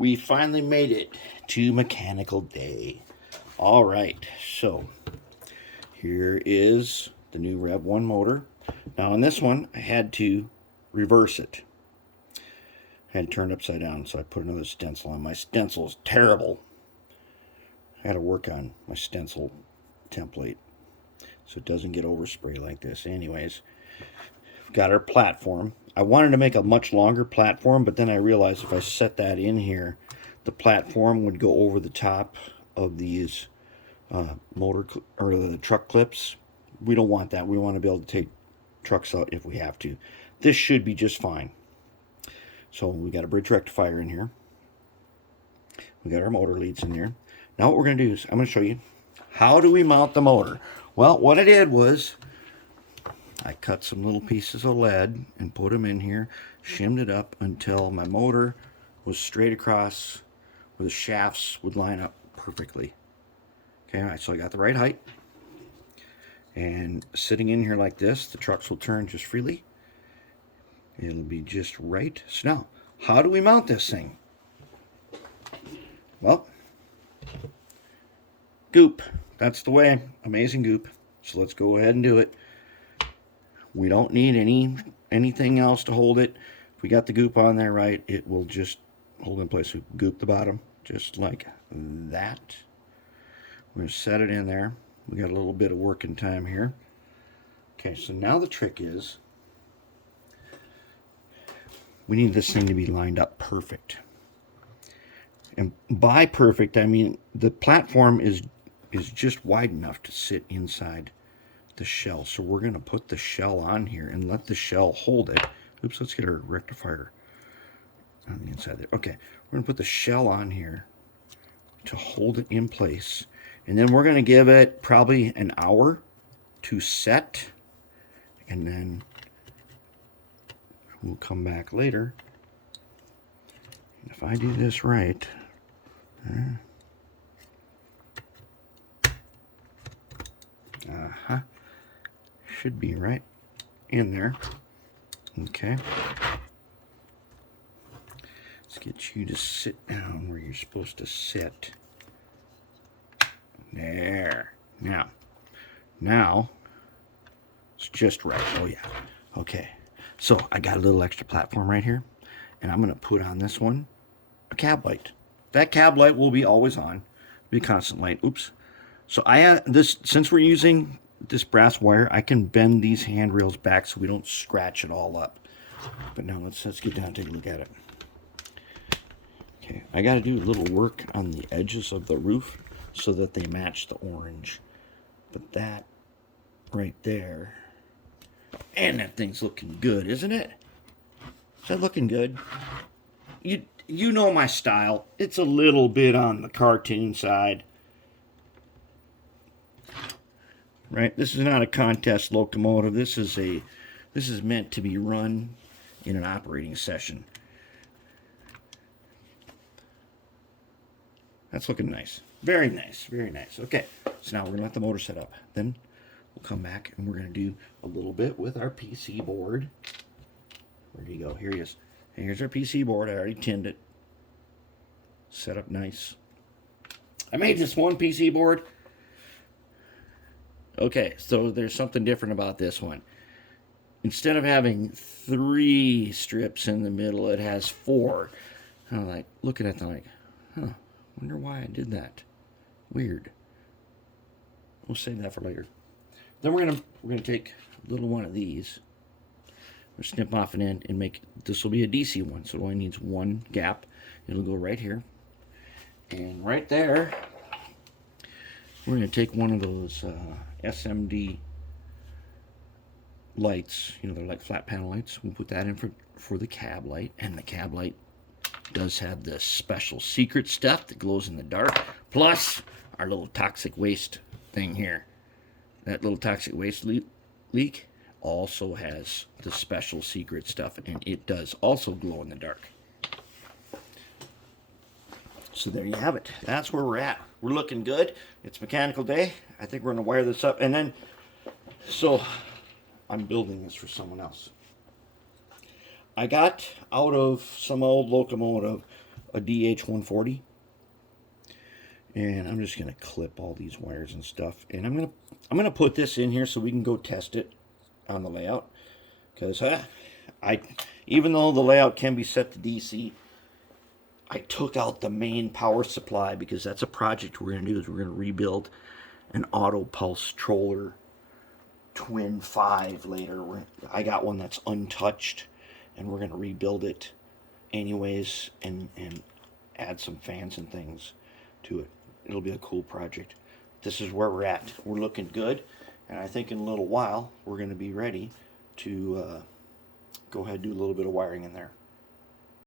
We finally made it to mechanical day. All right, so here is the new Rev 1 motor. Now on this one, I had to reverse it. I had it turned upside down, so I put another stencil on. My stencil is terrible. I had to work on my stencil template so it doesn't get overspray like this. Anyways, we've got our platform. I wanted to make a much longer platform, but then I realized if I set that in here, the platform would go over the top of these motor or the truck clips. We don't want that. We want to be able to take trucks out if we have to. This should be just fine. So we got a bridge rectifier in here. We got our motor leads in there. Now what we're going to do is I'm going to show you how do we mount the motor. Well, what I did was I cut some little pieces of lead and put them in here, shimmed it up until my motor was straight across where the shafts would line up perfectly. Okay, all right, so I got the right height. And sitting in here like this, the trucks will turn just freely. It'll be just right. So now, how do we mount this thing? Well, goop. That's the way. Amazing goop. So let's go ahead and do it. We don't need anything else to hold it. If we got the goop on there right, it will just hold in place. We goop the bottom just like that. We're going to set it in there. We got a little bit of working time here. Okay, so now the trick is we need this thing to be lined up perfect. And by perfect, I mean the platform is just wide enough to sit inside the shell. So we're going to put the shell on here and let the shell hold it. Oops, let's get our rectifier on the inside there. Okay, we're going to put the shell on here to hold it in place. And then we're going to give it probably an hour to set. And then we'll come back later. If I do this right, should be right in there. Okay. Let's get you to sit down where you're supposed to sit. There. Now, it's just right. Oh yeah. Okay. So I got a little extra platform right here, and I'm going to put on this one a cab light. That cab light will be always on, be a constant light. Oops. So since we're using this brass wire, I can bend these handrails back so we don't scratch it all up. But now let's get down and take a look at it. Okay, I got to do a little work on the edges of the roof so that they match the orange. But that right there, and that thing's looking good, isn't it? Is that looking good? You know my style. It's a little bit on the cartoon side. Right? This is not a contest locomotive. This is meant to be run in an operating session. That's looking nice. Very nice. Very nice. Okay. So now we're going to let the motor set up. Then we'll come back and we're going to do a little bit with our PC board. Where do you go? Here he is. And here's our PC board. I already tinned it. Set up nice. I made this one PC board. Okay, so there's something different about this one. Instead of having 3 strips in the middle, it has 4. I'm like looking at them like, wonder why I did that. Weird. We'll save that for later. Then we're gonna take a little one of these. We'll snip off an end and make this will be a DC one, so it only needs one gap. It'll go right here, and right there. We're gonna take one of those SMD lights. You know, they're like flat panel lights. We'll put that in for the cab light, and the cab light does have this special secret stuff that glows in the dark, plus our little toxic waste thing here. That little toxic waste leak also has the special secret stuff, and it does also glow in the dark. So there you have it. That's where we're at. We're looking good. It's mechanical day. I think we're going to wire this up, and then so I'm building this for someone else. I got out of some old locomotive a DH140. And I'm just gonna clip all these wires and stuff. And I'm gonna put this in here so we can go test it on the layout. Because even though the layout can be set to DC, I took out the main power supply because that's a project we're going to do. Is we're going to rebuild an auto pulse troller twin 5 later. I got one that's untouched, and we're going to rebuild it anyways and add some fans and things to it. It'll be a cool project. This is where we're at. We're looking good, and I think in a little while we're going to be ready to go ahead and do a little bit of wiring in there.